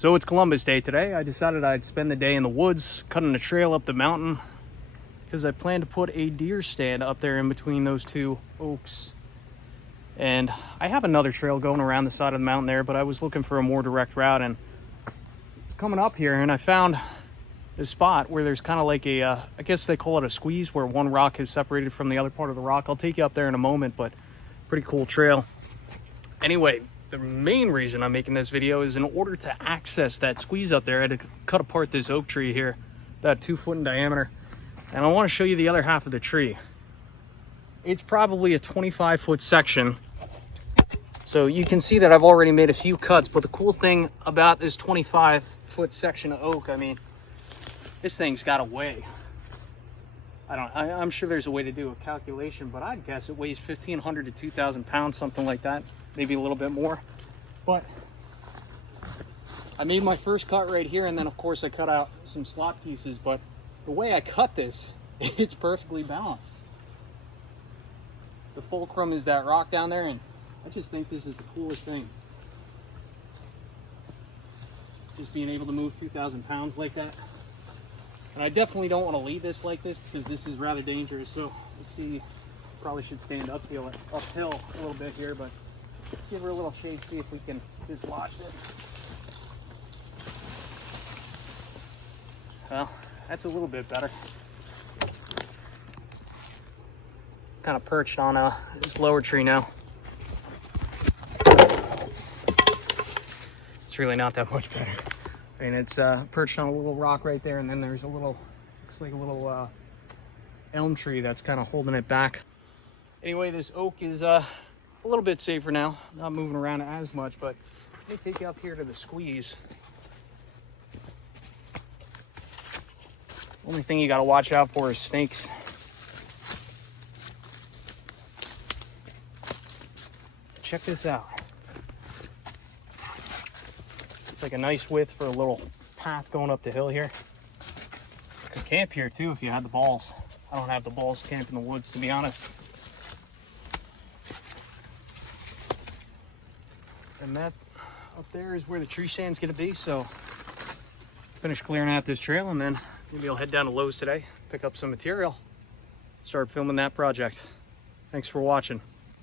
So it's Columbus Day today. I decided I'd spend the day in the woods, cutting a trail up the mountain, because I plan to put a deer stand up there in between those two oaks. And I have another trail going around the side of the mountain there, but I was looking for a more direct route and coming up here, and I found this spot where there's kind of like a, I guess they call it a squeeze, where one rock is separated from the other part of the rock. I'll take you up there in a moment, but pretty cool trail. Anyway, the main reason I'm making this video is in order to access that squeeze up there, I had to cut apart this oak tree here, about 2 foot in diameter. And I want to show you the other half of the tree. It's probably a 25-foot section. So you can see that I've already made a few cuts, but the cool thing about this 25-foot section of oak, I mean, this thing's got a weigh. I'm sure there's a way to do a calculation, but I'd guess it weighs 1,500 to 2,000 pounds, something like that, maybe a little bit more. But I made my first cut right here, and then of course I cut out some slot pieces, but the way I cut this, it's perfectly balanced. The fulcrum is that rock down there, and I just think this is the coolest thing. Just being able to move 2,000 pounds like that. And I definitely don't want to leave this like this because this is rather dangerous. So let's see, probably should stand uphill a little bit here, but let's give her a little shake, see if we can dislodge this. Well, that's a little bit better. Kind of perched on this lower tree now. It's really not that much better. I mean, it's perched on a little rock right there, and then there's a little, looks like a little elm tree that's kind of holding it back. Anyway, this oak is a little bit safer now, not moving around as much, but let me take you up here to the squeeze. Only thing you got to watch out for is snakes. Check this out. It's like a nice width for a little path going up the hill here. You could camp here too if you had the balls. I don't have the balls to camp in the woods, to be honest. And that up there is where the tree stand's gonna be, so finish clearing out this trail, and then maybe I'll head down to Lowe's today, pick up some material, start filming that project. Thanks for watching.